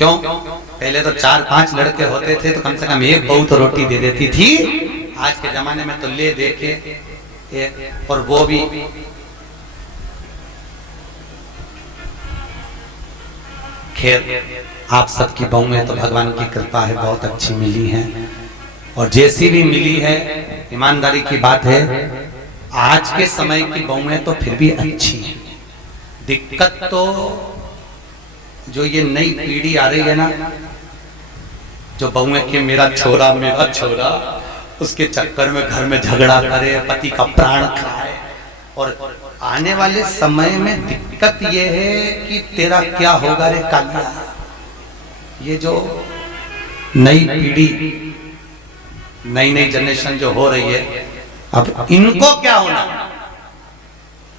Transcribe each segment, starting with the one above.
क्यों? पहले तो 4-5 लड़के होते थे तो कम से कम एक बहू तो रोटी दे देती थी। आज के जमाने में तो ले दे के और वो भी खैर आप सबकी बहुएं तो भगवान की कृपा है बहुत अच्छी मिली हैं, और जैसी भी मिली है ईमानदारी की बात है आज के समय की बहुएं तो फिर भी अच्छी है। दिक्कत तो जो ये नई पीढ़ी आ रही है ना, जो बहुएं के मेरा छोरा उसके चक्कर में घर में झगड़ा करे, पति का प्राण खाए। और आने वाले समय में दिक्कत ये है कि तेरा क्या होगा रे कालिया। ये जो नई पीढ़ी नई जनरेशन जो हो रही है, अब इनको क्या होना।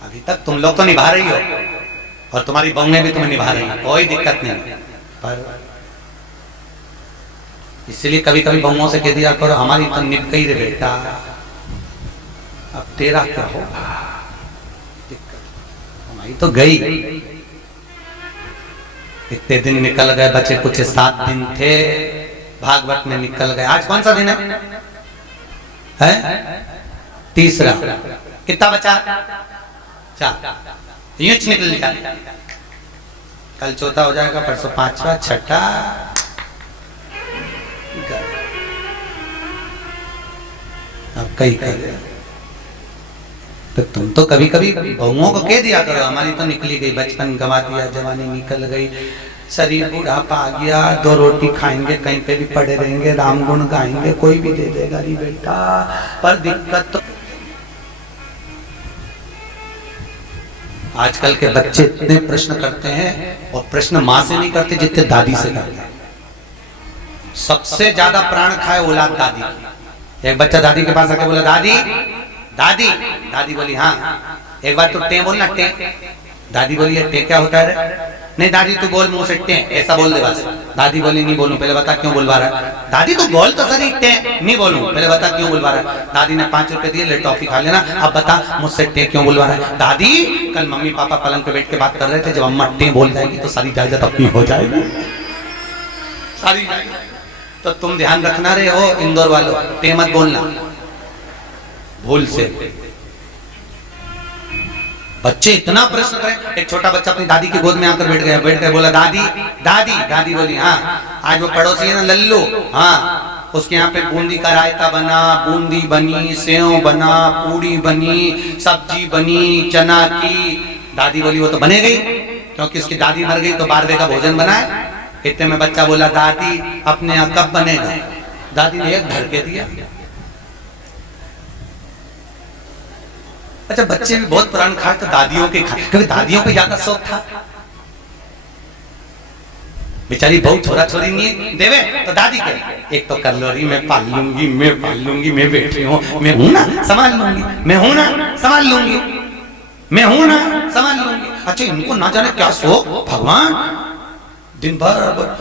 अभी तक तुम लोग तो निभा रही हो और तुम्हारी बहुएं भी तुम्हें निभा रही है, कोई दिक्कत नहीं। पर इसलिए कभी कभी बहुओं से कह दिया करो हमारी तो निभ गई रे बेटा, अब तेरा क्या होगा। हमारी तो गई, इतने दिन निकल गए, बचे कुछ 7 दिन थे, भागवत में निकल गए। आज कौन सा दिन है? तीसरा। कितना बचा? 4। यूं निकल जाए, कल चौथा हो जाएगा, परसों 5वां, 6ठा। अब कई कर तो तुम तो कभी कभी बहुओं को कह दिया करो हमारी तो निकली गई, बचपन गंवा दिया, जवानी निकल गई, शरीर बुढ़ापा आ गया, 2 रोटी खाएंगे, कहीं पे भी पड़े रहेंगे, राम गुण गाएंगे, कोई भी दे देगा री बेटा। पर दिक्कत तो आजकल के बच्चे इतने प्रश्न करते हैं, और प्रश्न माँ से नहीं करते जितने दादी से करते हैं। सबसे ज्यादा प्राण खाए औलाद दादी की। एक बच्चा दादी के पास आके बोला दादी दादी, दादी बोली हाँ। एक बार तो टे बोलना, टे। दादी बोली टे क्या होता है? नहीं दादी तू बोल मुंह से टे, ऐसा बोल दे बस। दादी बोली नहीं बोलूं, पहले बता क्यों बुलवा रहा है। दादी तू बोल तो सही, टे नहीं बोलूं, पहले बता क्यों बुलवा रहा है। दादी ने 5 रुपए दिए, ले टॉफी खा लेना, अब बता मुझसे टे क्यों बुलवा रहा है। दादी कल मम्मी पापा पलंग पे बैठ के बात कर रहे थे, जब अम्मा टे बोल जाएगी तो सारी जायदाद अपनी हो जाएगी, सारी। तो तुम ध्यान रखना रे हो इंदौर वालों, टे मत बोलना भूल से। बच्चे इतना प्रश्न करें। एक छोटा बच्चा अपनी दादी की गोद में आकर बैठ गया, बोला दादी दादी। दादी बोली हाँ। आज वो पड़ोसी है ना लल्लू, हाँ, उसके यहाँ पे बूंदी का रायता बना, बूंदी बनी, सेव बना, पूड़ी बनी, सब्जी बनी चना की। दादी बोली वो तो बने गई, क्योंकि उसकी दादी मर गई तो 12 का भोजन बनाए। इतने में बच्चा बोला दादी अपने यहाँ कब बनेगा। दादी ने एक धर के दिया। अच्छा बच्चे भी बहुत पुराने खाए तो दादियों के खाए, क्योंकि दादियों को ज्यादा शौक था। बेचारी बहू छोरा छोरी नहीं देवे तो दादी के एक तो कर लो रही, मैं पाल लूंगी, मैं पाल लूंगी, मैं बैठी हूँ, मैं हूं ना संभाल लूंगी, मैं हूं ना संभाल लूंगी, मैं हूं ना संभाल लूंगी। अच्छा इनको ना जाने क्या शौक भगवान। दिन भर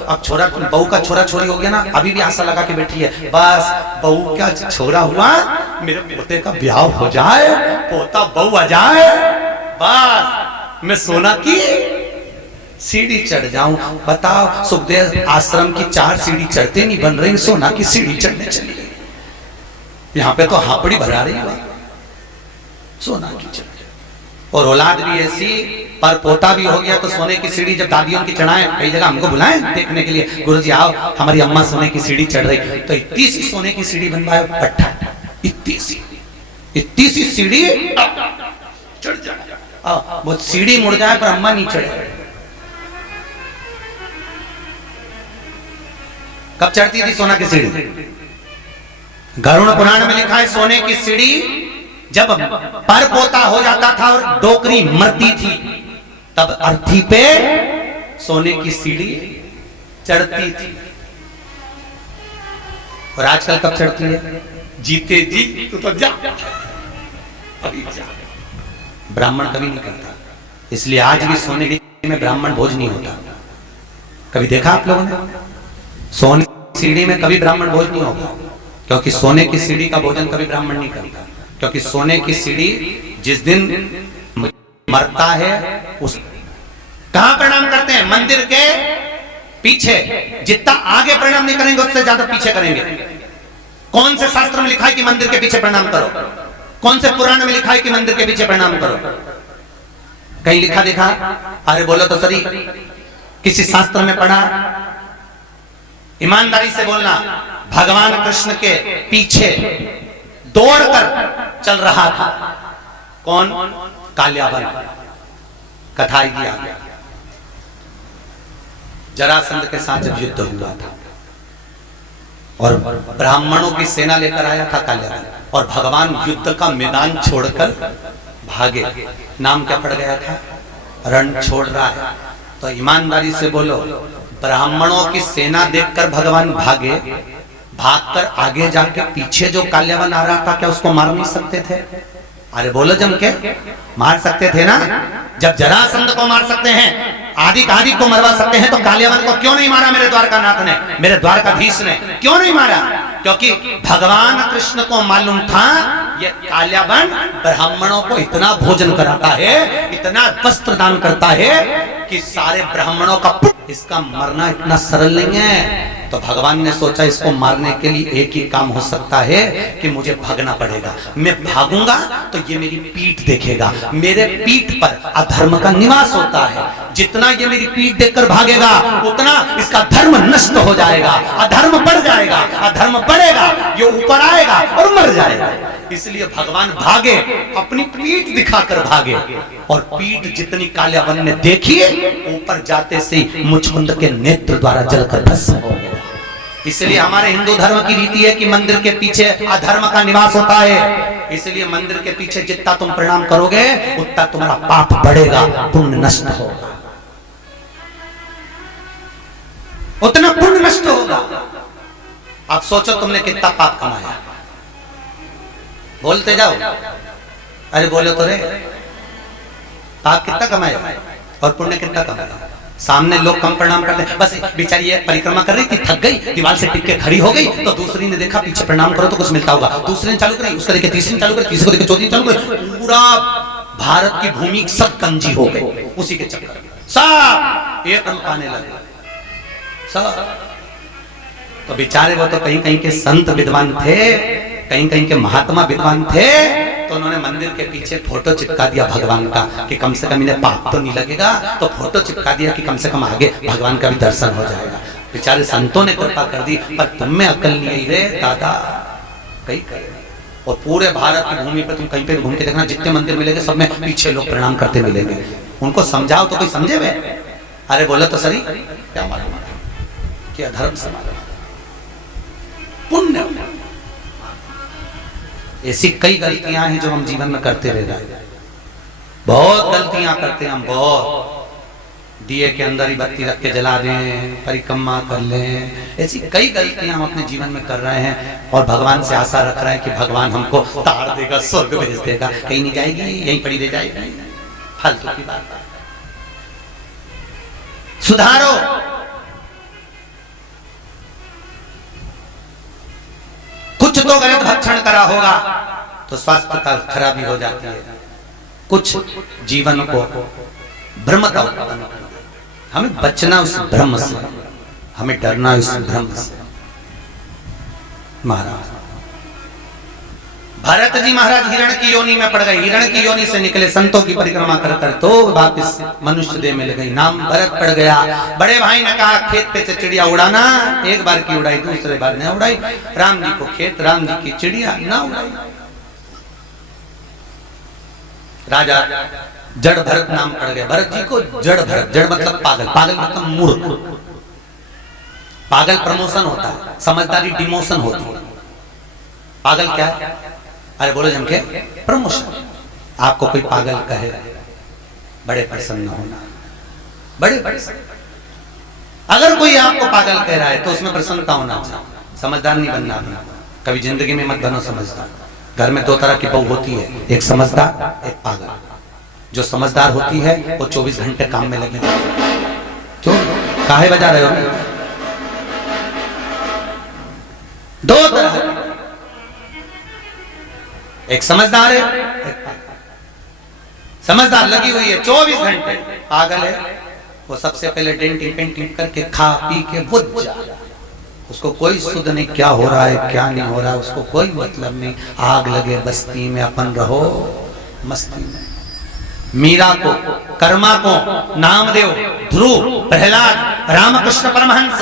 अब छोरा बहू का छोरा छोरी हो गया ना, अभी भी आशा लगा के बैठी है, बस बहू क्या छोरा हुआ, मेरे पोते का ब्याह हो जाए, पोता बहू आ जाए, बस मैं सोना की सीढ़ी चढ़ जाऊं। बताओ सुखदेव आश्रम की 4 सीढ़ी चढ़ते नहीं बन रही, सोना की सीढ़ी चढ़ने चली गई। यहाँ पे तो हापड़ी भरा रही है, सोना की चढ़। और औलाद भी ऐसी, पर पोता भी हो गया तो सोने की सीढ़ी जब दादियों की चढ़ाए, कई जगह हमको बुलाएं देखने के लिए, गुरुजी आओ हमारी अम्मा सोने की सीढ़ी चढ़ रही, तो इतनी सी सोने की सीढ़ी बनवाए पट्टा, इतनी सी सीढ़ी चढ़ जाए, वो सीढ़ी मुड़ जाए पर अम्मा नहीं चढ़े। कब चढ़ती थी सोना की सीढ़ी? गरुड़ पुराण में लिखा है सोने की सीढ़ी जब पर पोता हो जाता था और डोकरी मरती थी, तब अर्थी पे सोने की सीढ़ी चढ़ती थी। और आजकल कब चढ़ती है? जीते जी तो जा, अभी जा। ब्राह्मण कभी नहीं करता, इसलिए आज भी सोने की में ब्राह्मण भोज नहीं होता। कभी देखा आप लोगों ने? सोने की सीढ़ी में कभी ब्राह्मण भोज नहीं होगा, क्योंकि सोने की सीढ़ी का भोजन कभी ब्राह्मण नहीं करता। क्योंकि सोने की सीढ़ी जिस दिन मरता है उस कहां प्रणाम करते हैं? मंदिर के पीछे जितना आगे प्रणाम नहीं करेंगे उससे ज्यादा पीछे करेंगे। कौन से शास्त्र में लिखा है कि मंदिर के पीछे प्रणाम करो? कौन से पुराण में लिखा है कि मंदिर के पीछे प्रणाम करो? कहीं लिखा देखा? अरे बोलो तो सही, किसी शास्त्र में पढ़ा? ईमानदारी से बोलना। भगवान कृष्ण के पीछे दौड़कर चल रहा था कौन? काल्यावन। कथा गया जरासंध के साथ जब युद्ध हुआ था और ब्राह्मणों की सेना लेकर आया था काल्यावन, और भगवान युद्ध का मैदान छोड़कर भागे। नाम क्या पड़ गया था? रण छोड़ रहा है। तो ईमानदारी से बोलो, ब्राह्मणों की सेना देखकर भगवान भागे, भागकर आगे जाके पीछे जो काल्यावन आ रहा था क्या उसको मार नहीं सकते थे? अरे बोलो जम के, मार सकते थे ना। जब जरासंध को मार सकते हैं, आदि को मरवा सकते हैं, तो काल्यावन को क्यों नहीं मारा मेरे द्वारकानाथ ने, मेरे द्वारकाधीश ने क्यों नहीं मारा? क्योंकि भगवान कृष्ण को मालूम था ये काल्यावन ब्राह्मणों को इतना भोजन कराता है, इतना वस्त्र दान करता है कि सारे ब्राह्मणों का इसका मरना इतना सरल नहीं है। तो भगवान ने सोचा इसको मारने के लिए एक ही काम हो सकता है कि मुझे भागना पड़ेगा। मैं भागूंगा तो ये मेरी पीठ देखेगा, मेरे पीठ पर अधर्म का निवास होता है। जितना ये मेरी पीठ देखकर भागेगा उतना इसका धर्म नष्ट हो जाएगा, अधर्म बढ़ जाएगा, अधर्म बढ़ेगा, ये ऊपर आएगा और मर जाएगा। इसलिए भगवान भागे, अपनी पीठ दिखाकर भागे, और पीठ जितनी काल्यावन ने देखी ऊपर जाते से मुचकुंद के नेत्र द्वारा जलकर भस्म हो गया। इसलिए हमारे हिंदू धर्म की रीति है कि मंदिर के पीछे अधर्म का निवास होता है। इसलिए मंदिर के पीछे जितना तुम प्रणाम करोगे उतना तुम्हारा पाप बढ़ेगा, पुण्य नष्ट होगा, उतना पुण्य नष्ट होगा। आप सोचो तुमने कितना पाप कमाया, बोलते जाओ। अरे बोलो तो रे, पाप कितना कमाया और पुण्य कितना कमाया? सामने लोग कम प्रणाम करते हैं, बस बेचारी ये परिक्रमा कर रही थी, थक गई, दीवार से टिक के खड़ी हो गई, तो दूसरी ने देखा पीछे प्रणाम करो तो कुछ मिलता होगा, दूसरे ने चालू करी, उसको देखे तीसरी ने चालू करी, तीसरे को देखे चौथी ने चालू करी, पूरा भारत की भूमि सब कंजी हो गई उसी के चक्कर में, सब एक रंग पाने लगे सब। तो बेचारे वो तो कहीं कहीं के संत विद्वान थे, कहीं कहीं के महात्मा विद्वान थे, तो उन्होंने मंदिर के पीछे फोटो चिपका दिया भगवान का कि कम से कम इन्हें पाप तो नहीं लगेगा, तो फोटो चिपका दिया कि कम से कम आगे भगवान का भी दर्शन हो जाएगा। बेचारे संतों ने कृपा कर दी, पर तुम में अकल नहीं आई रे दादा, कहीं कहीं। और पूरे भारत की भूमि पर तुम कहीं पे घूम के देखना, जितने मंदिर मिलेंगे सब में पीछे लोग प्रणाम करते मिलेंगे। उनको समझाओ तो कोई समझे वे? अरे बोलो तो सही, क्या मालूम कि अधर्म से मालूम पुण्य। ऐसी कई गलतियां हैं जो हम जीवन में करते रह रहे हैं, बहुत गलतियां करते हैं हम, बहुत। दिए के अंदर ही बत्ती रख के जला दें, परिक्रमा कर लें, ऐसी कई गलतियां हम अपने जीवन में कर रहे हैं, और भगवान से आशा रख रहे हैं कि भगवान हमको तार देगा, स्वर्ग भेज देगा, कहीं नहीं जाएगी, यहीं पड़ी रह जाएगी। फालतू की बात। सुधारो। कुछ तो गलत भक्षण करा होगा तो स्वास्थ्य का खराबी हो जाती है, कुछ जीवन को भ्रम का उत्पन्न करना। हमें बचना उस भ्रम से, हमें डरना उस भ्रम से। महाराज भरत जी महाराज हिरण की योनि में पड़ गए, हिरण की योनि से निकले, संतों की परिक्रमा कर कर तो वापिस मनुष्य देह में गई, नाम भरत पड़ गया। बड़े भाई ने कहा खेत पे से चिड़िया उड़ाना, एक बार की उड़ाई, दूसरे बार नहीं उड़ाई। राम जी को खेत, राम जी की चिड़िया ना उड़ाई। राजा जड़ भरत नाम पड़ गया, भरत जी को जड़ भरत, जड़ मतलब पागल, पागल मतलब मूर्ख। पागल प्रमोशन होता है, समझदारी डिमोशन होती है। पागल क्या है? अरे बोलो जम के, प्रमोशन। आपको कोई पागल कहे, बड़े प्रसन्न होना, बड़े प्रसन्न। अगर कोई आपको पागल कह रहा है तो उसमें प्रसन्नता होना चाहिए, समझदार नहीं बनना अपना। कभी जिंदगी में मत बनो समझदार। घर में दो तरह की बहू होती है, एक समझदार, एक पागल। जो समझदार होती है वो 24 घंटे काम में लगी रहती है। क्यों काहे बजा रहे हो? दो तरह, एक समझदार है, एक पागल। समझदार लगी हुई है 24 घंटे, पागल है वो सबसे पहले डेंटिंग पेंटिंग करके खा पी के बुझ जाए, उसको कोई सुध नहीं क्या हो रहा है क्या नहीं हो रहा है, उसको कोई मतलब नहीं। आग लगे बस्ती में अपन रहो मस्ती में। मीरा को, कर्मा को, नामदेव, ध्रुव, प्रहलाद, रामकृष्ण परमहंस,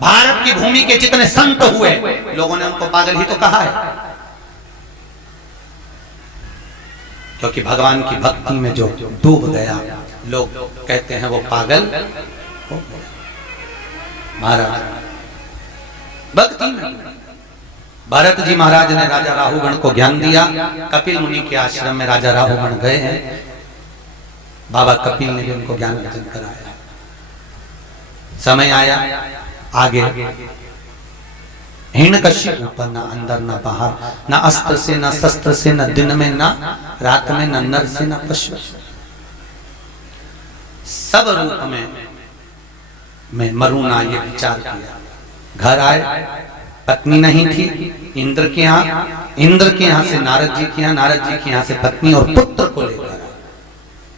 भारत की भूमि के जितने संत हुए लोगों ने उनको पागल ही तो कहा है, क्योंकि भगवान की भक्ति में जो डूब गया लोग कहते हैं वो पागल हो गया। महाराज भक्ति में भरत जी महाराज ने राजा राहुगण को ज्ञान दिया। कपिल मुनि के आश्रम में राजा राहुगण गए हैं, बाबा कपिल ने भी उनको ज्ञान विचन कराया। समय आया आगे हिरण्यकशिपु पर न अंदर न बाहर, न अस्त्र से न शस्त्र से, न दिन में न रात में, न नर से न पशु, सब रूप में मैं मरूं ना ये विचार किया। घर आए, पत्नी नहीं थी, इंद्र के यहाँ से नारद जी के यहाँ, नारद जी के यहाँ से पत्नी और पुत्र को लेकर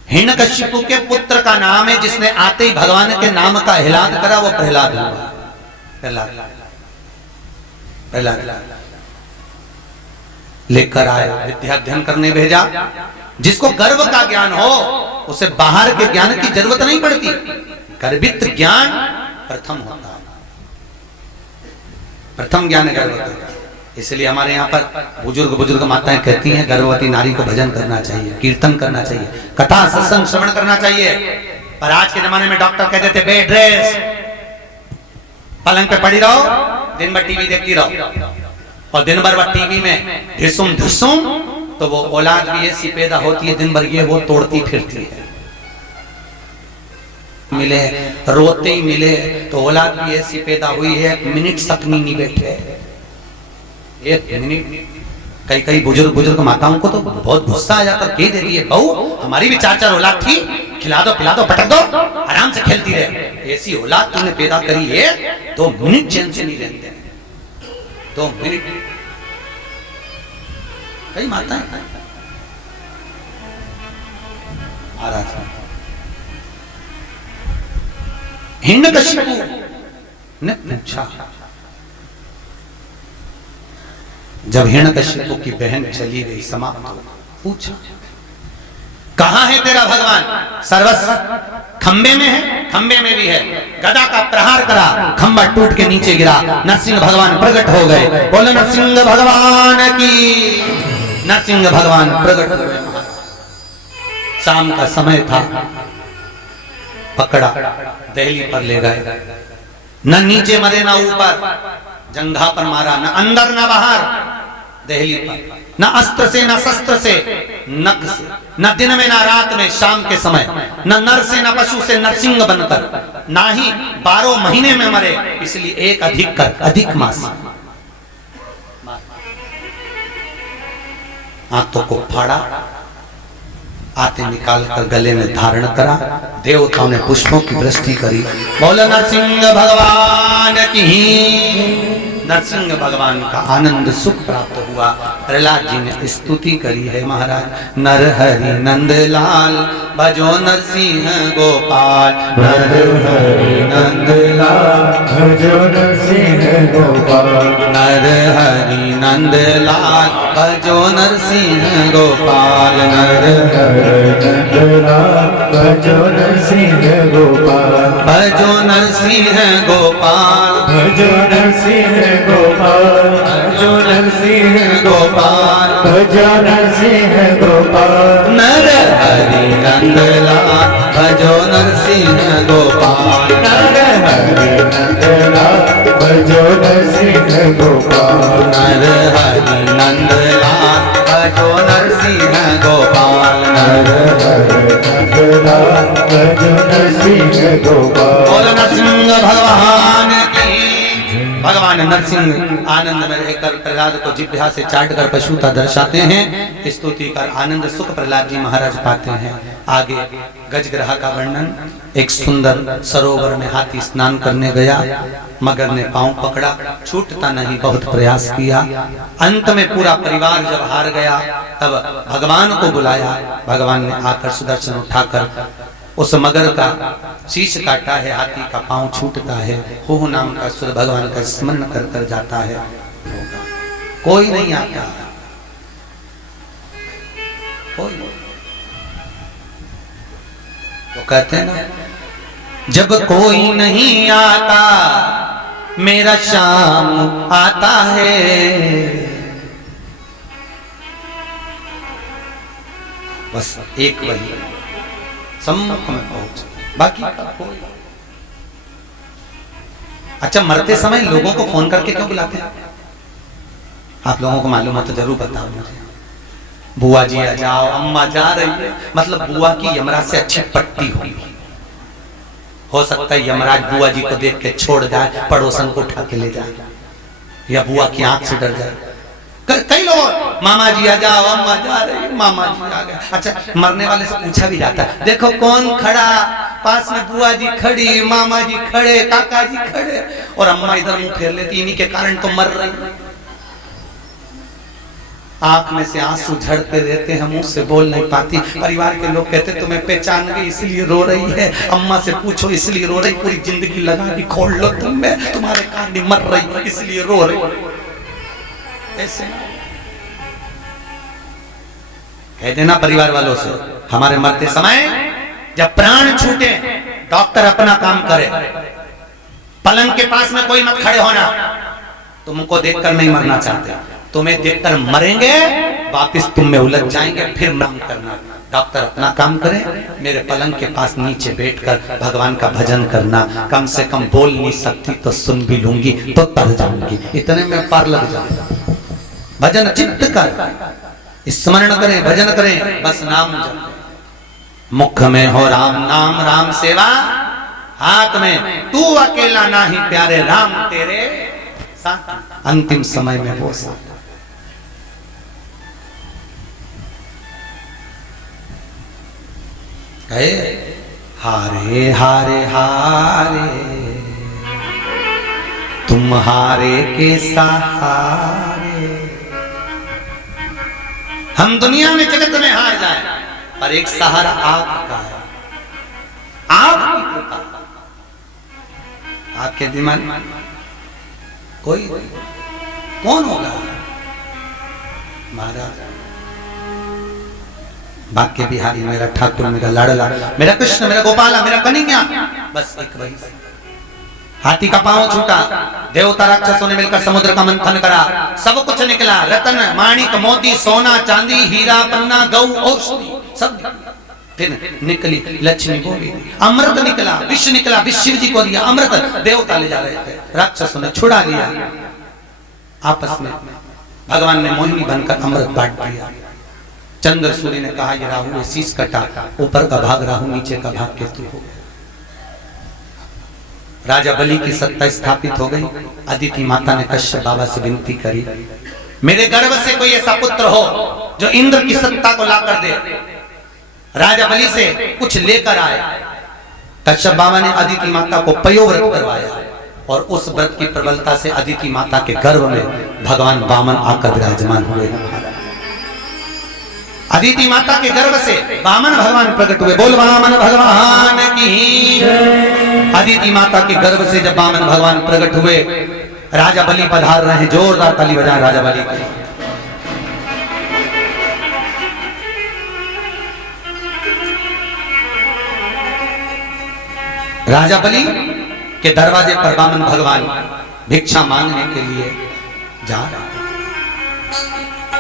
हिरण्यकशिपु के पुत्र का नाम है जिसने आते ही भगवान के नाम का हिलाद करा, वो प्रहलाद हुआ। प्रहलाद लेकर आए, विद्या अध्ययन करने भेजा। जिसको गर्व का ज्ञान हो उसे बाहर के ज्ञान की जरूरत नहीं पड़ती, गर्भित ज्ञान प्रथम होता है, प्रथम ज्ञान गर्व का। इसलिए हमारे यहाँ पर बुजुर्ग माताएं कहती हैं गर्भवती नारी को भजन करना चाहिए, कीर्तन करना चाहिए, कथा सत्संग श्रवण करना चाहिए। पर आज के जमाने में डॉक्टर कहते थे बेड रेस्ट, पलंग पे पड़ी रहो, दिन भर टीवी देखती रहो, और दिन भर वह टीवी में ढिसुम तो वो औलाद भी ऐसी पैदा होती है दिन भर ये वो तोड़ती फिरती है। मिले रोते ही मिले तो औलाद भी ऐसी पैदा हुई है, एक मिनट तक नहीं बैठे, एक मिनट। कई बुजुर्ग माताओं को तो बहुत गुस्सा आ जाता, कह देती है बहू हमारी भी 4 औलाद थी, खिला दो पिला दो पटक दो, आराम से खेलती रहे। ऐसी औलाद तूने पैदा करी है, 2 मिनट चैन से नहीं रहते, 2 मिनट। कई माताएं आ रहा था, हिरण्यकशिपु ने पूछा, जब हिरण्यकशिपु की बहन चली गई समाप्त, पूछा कहां है तेरा भगवान? सर्वस्व खंबे में है, खंबे में भी है। गदा का प्रहार करा, खंबा टूट के नीचे गिरा, नरसिंह भगवान प्रकट हो गए। बोलो नरसिंह भगवान की, नरसिंह भगवान प्रकट हो गए। शाम का समय था, पकड़ा दहली पर ले गए, न नीचे मरे न ऊपर, जंघा पर मारा, न अंदर न बाहर, दहली पर, न अस्त्र से न शस्त्र से, नख से, न दिन में न रात में, शाम के समय, न नर से न पशु से, नरसिंह बनकर, ना ही 12 महीने में मरे, इसलिए एक अधिक कर, अधिक मास। हाथों को फाड़ा, आते निकाल कर गले में धारण करा, देवताओं ने पुष्पों की वृष्टि करी। बोलो नरसिंह भगवान की। नरसिंह भगवान का आनंद सुख प्राप्त हुआ। प्रहलाद जी ने स्तुति करी है महाराज, नर हरि नंद लाल भजो नरसिंह गोपाल, नर हरि नंद लाल भजो नरसिंह गोपाल, नर हरि नंद लाल भजो नरसिंह गोपाल, नर हरि नंद लाल भजो नरसिंह गोपाल, भजो नरसिंह गोपाल, भजो नरसिंह गोपाल, भजो नरसिंह गोपाल, भजो नरसिंह गोपाल, नर हरि नंद लाल भजो नरसिंह गोपाल, नर हरि नंद लाल भजो नरसिंह गोपाल, नर हरि नंद लाल भजो नरसिंह गोपाल, नर हरि नंद लाल भजो नरसिंह गोपाल। बोलो नरसिंह भगवान की। भगवान नरसिंह आनंद में रहकर प्रहलाद को जिह्वा से चाटकर पशुता दर्शाते हैं, स्तुति कर आनंद सुख प्रहलाद जी महाराज पाते हैं। आगे गजग्रह का वर्णन, एक सुंदर सरोवर में हाथी स्नान करने गया, मगर ने पांव पकड़ा, छूटता नहीं, बहुत प्रयास किया, अंत में पूरा परिवार जब हार गया तब भगवान को बुलाया। भगवान ने आकर सुदर्शन उठाकर उस मगर का शीश काटा है, हाथी का पांव छूटता है, हो नाम का सुर भगवान का स्मरण कर कर जाता है, कोई नहीं आता, कोई। तो कहते हैं ना, जब कोई नहीं आता मेरा शाम आता है। बस एक वही सम्मुख में पहुंच, बाकी का कोई। अच्छा, मरते समय लोगों को फोन करके क्यों बुलाते हैं? आप लोगों को मालूम है तो जरूर बताओ मुझे। बुआ जी आ जाओ, अम्मा जा रही है, मतलब बुआ की यमराज से अच्छी पट्टी होगी। हो सकता है यमराज बुआ जी को देख के छोड़ जाए, पड़ोसन को उठा के ले जाए, या बुआ की आंख से डर जाए। कई लोग मामा जी आ जाओ, अम्मा जा रही, मामा जी आ गए। अच्छा, मरने वाले से पूछा भी जाता है, देखो कौन खड़ा, पास में बुआ जी खड़ी, मामा जी खड़े, काका जी खड़े, और अम्मा इधर मुंह फेर लेती, इन्हीं के कारण तो मर रही। आंख में से आंसू झड़ते रहते हैं, मुंह से बोल नहीं पाती। परिवार के लोग कहते तुम्हें पहचान गई इसलिए रो रही है, अम्मा से पूछो इसलिए रो रही, पूरी जिंदगी लगा दी खोल लो तुम में, तुम्हारे कारण मर रही है इसलिए रो रही। ऐसे कह देना परिवार वालों से, हमारे मरते समय जब प्राण छूटे, डॉक्टर अपना काम करे, पलंग के पास में कोई मत खड़े होना, तुमको देखकर नहीं मरना चाहते, तुम्हें देखकर मरेंगे, वापिस तुम में उलझ जाएंगे, फिर नाम करना। डॉक्टर अपना काम करे, मेरे पलंग के पास नीचे बैठकर भगवान का भजन करना, कम से कम बोल नहीं सकती तो सुन भी लूंगी तो तर जाऊंगी, इतने में पार लग जाऊंगा। भजन चित्त कर, स्मरण करें, भजन करें, बस नाम जप। मुख में हो राम नाम, राम सेवा हाथ में, तू अकेला नाही प्यारे, राम तेरे साथ। अंतिम समय में वो साथ। हारे हारे हारे तुम हारे के सहारे। हम दुनिया में जगत में हार जाए, पर एक सहारा आपका है, आपकी कृपा। आपके दिमाग में कोई कौन होगा? महाराज भाग्य बिहारी, मेरा ठाकुर, मेरा लाडला, मेरा कृष्ण, मेरा गोपाला, मेरा कन्हैया, बस एक वही। हाथी का पांव छूटा, देवता राक्षसों ने मिलकर समुद्र का मंथन करा, सब कुछ निकला, रतन माणिक मोती सोना चांदी हीरा पन्ना गौ औषधि सब। फिर निकली लक्ष्मी बोली, अमृत निकला, विष निकला, विष शिव जी को दिया अमृत, देवता ले जा रहे थे, राक्षसों ने छुड़ा लिया। आपस में भगवान ने मोहिनी बनकर अमृत बांट दिया। चंद्र सूर्य ने कहा, ये राहु ने शीश कटा, ऊपर का भाग राहु, नीचे का भाग केतु हो गया। राजा बलि की सत्ता स्थापित हो गई। अदिति माता ने कश्यप बाबा से विनती करी, मेरे गर्भ से कोई ऐसा पुत्र हो जो इंद्र की सत्ता को ला कर दे। राजा बलि से कुछ लेकर आए। कश्यप बाबा ने अदिति माता को पयोव्रत करवाया, और उस व्रत की प्रबलता से अदिति माता के गर्भ में भगवान वामन आकर विराजमान हुए। अदिति माता के गर्भ से वामन भगवान प्रकट हुए। बोल वामन भगवान की। अदिति माता के गर्भ से जब वामन भगवान प्रकट हुए, राजा बलि पधार रहे हैं, जोरदार ताली बजाएं राजा बलि की। राजा बलि के दरवाजे पर वामन भगवान भिक्षा मांगने के लिए जा रहा है।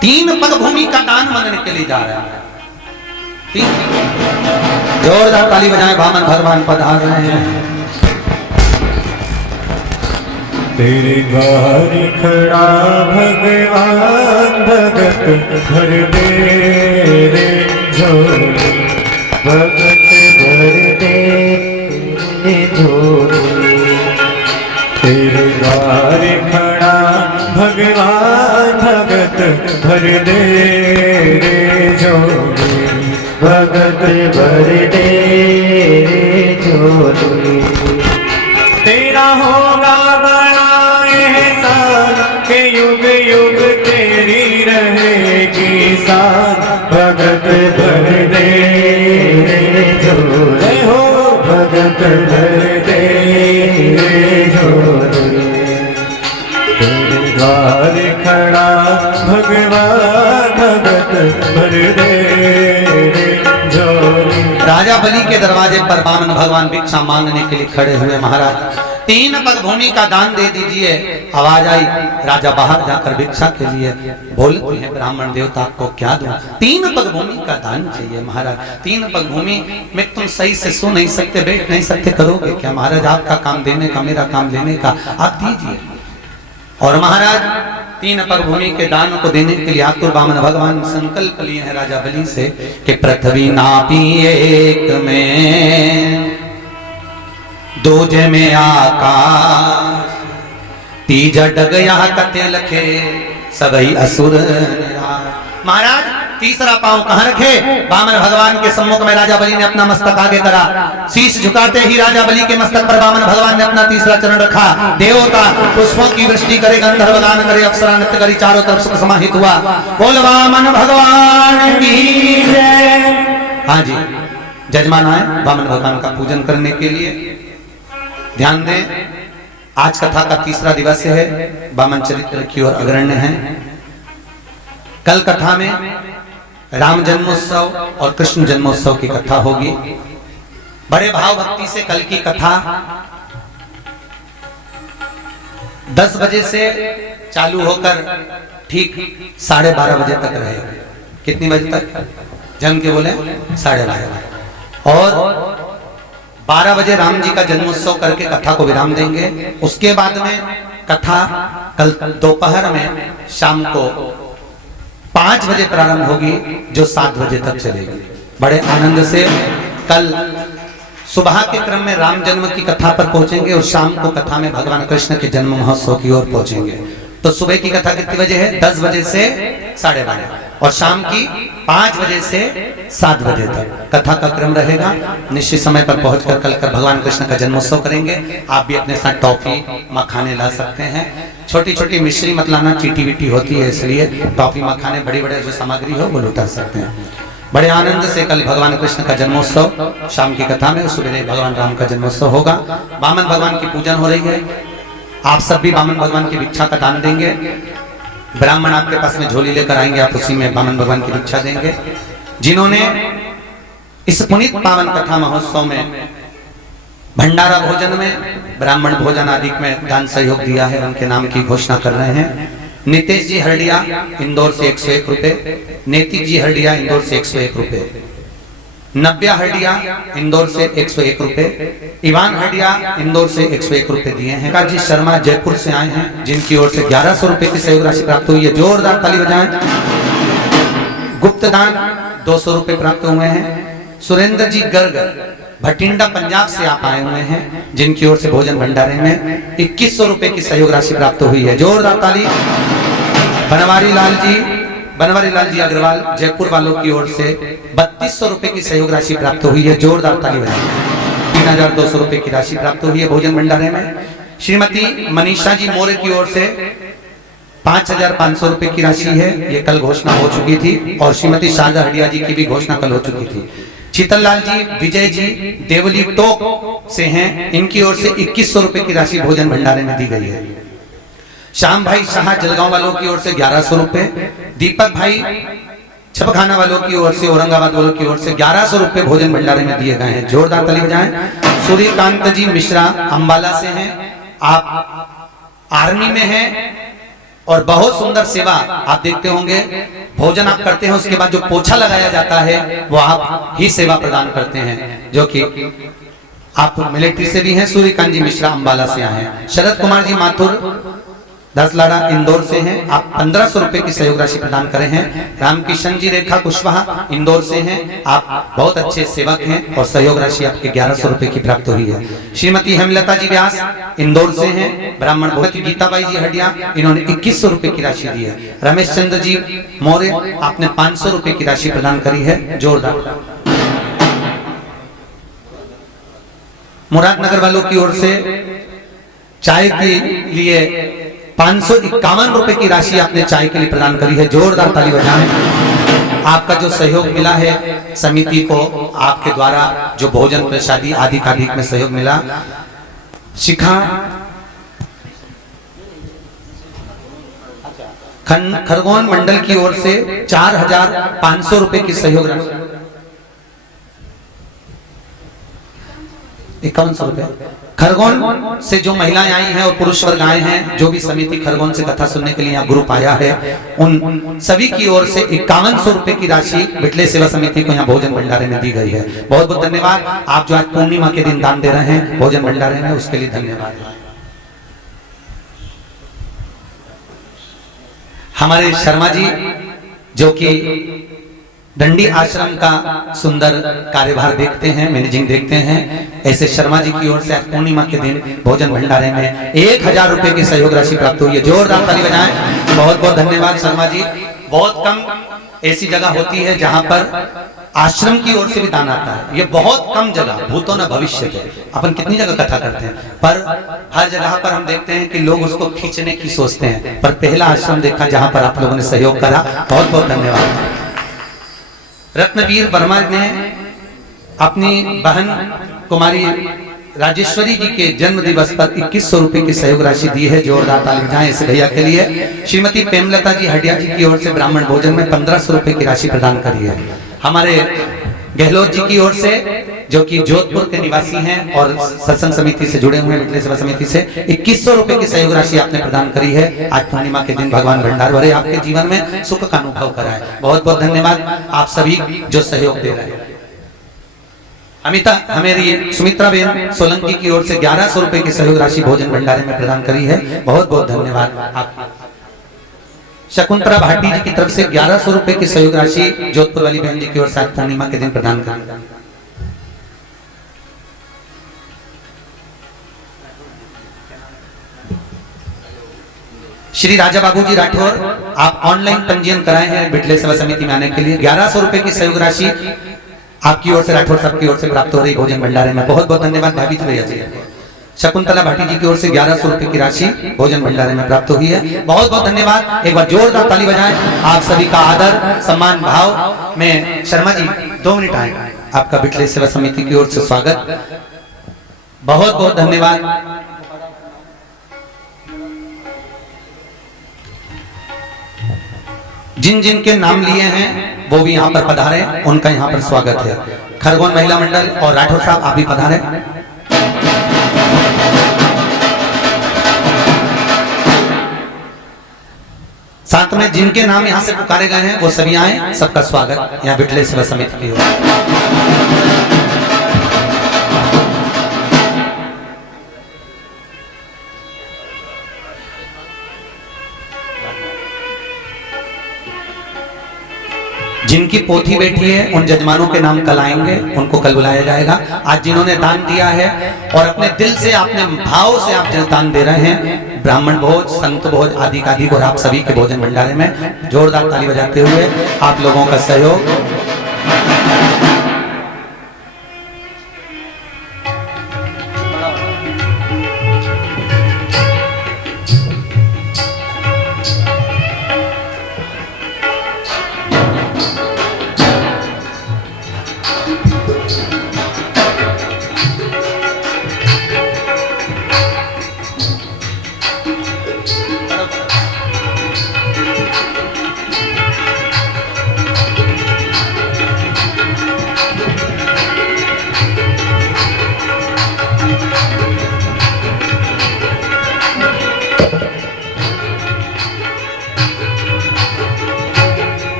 3 पग भूमि का दान मांगने के लिए जा रहा है। जोरदार ताली बजाएं, वामन भगवान पधार रहे हैं। तेरे द्वार खड़ा भगवान, भगत भर दे रे झोली, भगत भर दे रे झोली। तेरे द्वार खड़ा भगवान, भगत भर दे रे झोली, भगत भर दे रे झोली। तेरा होगा बड़ा एहसान के युग युग तेरी रहेगी शान, भगत भर दे रे झोली। भर दे रे झोली। तेरे द्वार खड़ा भगवान भगत भर दे रे झोली। राजा बलि के दरवाजे पर वामन भगवान भिक्षा मांगने के लिए खड़े हुए। महाराज 3 पग भूमि का दान दे दीजिए। आवाज आई, राजा बाहर जाकर भिक्षा के लिए बोलते हैं, ब्राह्मण देवता को क्या दूं? 3 पग भूमि का दान चाहिए। महाराज 3 पग भूमि में तुम सही से सो नहीं सकते, बैठ नहीं सकते, करोगे क्या? महाराज आपका काम देने का, मेरा काम लेने का, आप दीजिए। और महाराज 3 पग भूमि के दान को देने के लिए आतुर वामन भगवान संकल्प लिए हैं राजा बलि से कि पृथ्वी नापी एक में, दूजे में आकाश, तीज डग यहाँ कते लखे सबई असुर। महाराज तीसरा पांव कहां रखे? वामन भगवान के सम्मुख में राजा बलि ने अपना मस्तक आगे करा। शीश झुकाते ही राजा बलि के मस्तक पर वामन भगवान ने अपना तीसरा चरण रखा। देवता पुष्पों की वृष्टि करे, गंधर्व गान करे, अप्सरा नृत्य करी, चारों तरफ सुख समाहित हुआ। बोल वामन भगवान की जय। हाँ जी, जजमान आए वामन भगवान का पूजन करने के लिए। ध्यान दें, आज कथा का तीसरा दिवस है, वामन चरित्र की ओर अग्रण्य है। कल कथा में राम जन्मोत्सव और कृष्ण जन्मोत्सव की कथा होगी। बड़े भाव भक्ति से कल की कथा 10 बजे से चालू होकर ठीक 12:30 बजे तक रहेगी। कितनी बजे तक? जम के बोले 12:30। और 12 बजे राम जी का जन्मोत्सव करके कथा को विराम देंगे। उसके बाद में कथा कल दोपहर में शाम को 5 बजे प्रारंभ होगी, जो 7 बजे तक चलेगी। बड़े आनंद से कल सुबह के क्रम में राम जन्म की कथा पर पहुंचेंगे और शाम को कथा में भगवान कृष्ण के जन्म महोत्सव की ओर पहुंचेंगे। तो सुबह की कथा कितनी बजे है? 10 बजे से 12:30 और शाम की 5 बजे से 7 बजे तक कथा का क्रम रहेगा। निश्चित समय पर पहुंचकर कल कर भगवान कृष्ण का जन्मोत्सव करेंगे। आप भी अपने साथ टॉफी मखाने ला सकते हैं। छोटी छोटी मिश्री मत लाना, चीटी विटी होती है, इसलिए टॉफी मखाने बड़ी बड़े जो सामग्री हो वो लुटा सकते हैं। बड़े आनंद से कल भगवान कृष्ण का जन्मोत्सव शाम की कथा में, सुबह भगवान राम का जन्मोत्सव होगा। वामन भगवान की पूजन हो रही है। आप सब भी वामन भगवान की भिक्षा का दान देंगे। ब्राह्मण आपके पास में झोली लेकर आएंगे, आप उसी में वामन भगवान की भिक्षा देंगे। जिन्होंने इस पुनीत पावन कथा महोत्सव में भंडारा भोजन में, ब्राह्मण भोजन आदि में दान सहयोग दिया है, उनके नाम की घोषणा कर रहे हैं। नितेश जी हरडिया इंदौर से 101 रुपए, नेतिक जी हरडिया इंदौर से 101 रुपए, नव्या हरडिया इंदौर से 101 रुपए, इवान हरडिया इंदौर से 101 रुपए दिए हैं। काजी शर्मा जयपुर से आए हैं, जिनकी ओर से 1100 रुपए की सहयोग राशि प्राप्त हुई है। जोरदार ताली बजाएं। गुप्त दान 200 रुपए प्राप्त हुए हैं। सुरेंद्र जी गर्ग भटिंडा पंजाब से आप आए हुए हैं, जिनकी ओर से भोजन भंडारे में 2100 रुपए की सहयोग राशि प्राप्त हुई है। जोरदार ताली। बनवारी लाल जी अग्रवाल जयपुर वालों की ओर से 3200 रुपए की सहयोग राशि प्राप्त हुई है। जोरदार ताली बजाएं। 3200 रुपए की राशि प्राप्त हुई है भोजन भंडारे में। श्रीमती मनीषा जी मोरे की ओर से 5500 रुपए की राशि है, ये कल घोषणा हो चुकी थी। और श्रीमती शारदा हडिया जी की भी घोषणा कल हो चुकी थी। शीतल लाल जी विजय जी देवली टोक से हैं, इनकी ओर से 2100 रुपए की राशि भोजन भंडारे में दी गई है। श्याम भाई शाह जलगांव वालों की ओर से 1100 रुपए, दीपक भाई छपखाना वालों की ओर से, औरंगाबाद वालों की ओर से 1100 रुपए भोजन भंडारे में दिए गए हैं। जोरदार ताली बजाएं। सूर्यकांत जी मिश्रा अंबाला से हैं, आप आर्मी में हैं और बहुत सुंदर सेवा आप देखते होंगे। भोजन आप करते हैं, उसके बाद जो पोछा लगाया जाता है वो आप ही सेवा प्रदान करते हैं, जो कि आप मिलिट्री से भी हैं। सूर्यकांत जी मिश्रा अंबाला से आए हैं। शरद कुमार जी माथुर दसलाड़ा इंदौर से हैं, आप 1500 रुपए की सहयोग राशि प्रदान करे हैं। रामकिशन जी रेखा कुशवाहा इंदौर से हैं, आप बहुत अच्छे सेवक हैं और सहयोग राशि आपके 1100 रुपए की प्राप्त हुई है। श्रीमती हेमलता जी व्यास इंदौर से हैं, ब्राह्मण भगवती गीताबाई जी हडिया, इन्होंने 2100 रुपए की राशि दी है। रमेश चंद्र जी मौर्य, आपने 500 रुपए की राशि प्रदान करी है। जोरदार। मुरादनगर वालों की ओर से चाय के लिए 551 रुपए की राशि आपने चाय के लिए प्रदान करी है। जोरदार ताली बजाएं। आपका जो सहयोग मिला है समिति को, आपके द्वारा जो भोजन प्रसादी आदि का अधिक में सहयोग मिला, शिखा खरगोन मंडल की ओर से 4,500 रुपए की सहयोग राशि, 5100 रुपए। खरगोन से जो महिलाएं आई हैं और पुरुष वर्ग आए हैं, जो भी समिति खरगोन से कथा सुनने के लिए यहाँ ग्रुप आया है, उन सभी की ओर से 5100 रुपए की राशि बिटले सेवा समिति को यहाँ भोजन भंडारे में दी गई है। बहुत बहुत धन्यवाद। आप जो आज पूर्णिमा के दिन दान दे रहे हैं भोजन भंडारे में, उसके लिए धन्यवाद। हमारे शर्मा जी जो कि दंडी आश्रम का सुंदर कार्यभार देखते हैं, मैनेजिंग देखते हैं, ऐसे शर्मा जी की ओर से आज पूर्णिमा के दिन भोजन भंडारे में 1000 रुपए की सहयोग राशि प्राप्त हुई है। जोरदार ताली बजाएं। बहुत बहुत धन्यवाद शर्मा जी। बहुत कम ऐसी जगह होती है जहां पर आश्रम की ओर से भी दान आता है। ये बहुत कम जगह, भूतो न भविष्य थे, अपन कितनी जगह कथा करते हैं, पर हर जगह पर हम देखते हैं कि लोग उसको खींचने की सोचते हैं, पर पहला आश्रम देखा जहां पर आप लोगों ने सहयोग करा। बहुत बहुत धन्यवाद। रत्नवीर वर्मा ने अपनी बहन कुमारी राजेश्वरी जी के जन्म दिवस पर 2100 रुपए की सहयोग राशि दी है। जोरदार ताली बजाएं इस भैया के लिए। श्रीमती प्रेमलता जी हडिया जी की ओर से ब्राह्मण भोजन में 1500 रुपए की राशि प्रदान करी है। हमारे गहलोत जी की ओर से जो कि जोधपुर के निवासी हैं और सत्संग समिति से जुड़े हुए बिटले सेवा समिति से 2100 रुपए की सहयोग राशि आपने प्रदान करी है। आज पूर्णिमा के दिन भगवान भंडार भरे आपके जीवन में सुख का अनुभव कराए। बहुत बहुत धन्यवाद आप सभी जो सहयोग दे रहे हैं। अमिता हमेरी सुमित्रा बेन सोलंकी की ओर से 1100 रुपए की सहयोग राशि भोजन भंडारे में प्रदान करी है। बहुत बहुत धन्यवाद आप। शकुंतला भाटी जी की तरफ से 1100 रुपए की सहयोग राशि जोधपुर वाली बहन जी की ओर से पूर्णिमा के दिन प्रदान करी। श्री राजा बाबू जी राठौर आप ऑनलाइन पंजीयन कराए हैं बिटले सेवा समिति में आने के लिए। 1100 रुपए की सहयोग राशि आपकी ओर से राठौर साहब की ओर से प्राप्त हो रही भोजन भंडारे में। बहुत बहुत धन्यवाद भाभी भैया जी। शकुंतला भाटी जी की ओर से 1100 रुपए की राशि भोजन भंडारे में प्राप्त हुई है। बहुत बहुत धन्यवाद। एक बार जोरदार ताली बजाएं। आप सभी का आदर सम्मान भाव में शर्मा जी 2 मिनट आए, आपका बिटले सेवा समिति की ओर से स्वागत। बहुत बहुत धन्यवाद। जिन जिन के नाम लिए हैं वो भी यहाँ पर पधारे, उनका यहाँ पर स्वागत है। खरगोन महिला मंडल और राठौर साहब आप भी पधारे। साथ में जिनके नाम यहाँ से पुकारे गए हैं वो सभी आए, सबका स्वागत यहाँ बिटले सेवा समिति की ओर। जिनकी पोथी बैठी है उन जजमानों के नाम कल आएंगे, उनको कल बुलाया जाएगा। आज जिन्होंने दान दिया है और अपने दिल से अपने भाव से आप जो दान दे रहे हैं, ब्राह्मण भोज, संत भोज आदि का अधिक, और आप सभी के भोजन भंडारे में जोरदार ताली बजाते हुए आप लोगों का सहयोग।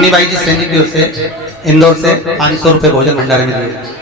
मुन्नी भाई जी सेंजी की ओर से इंदौर से 500 रुपए भोजन भंडारे में दिए।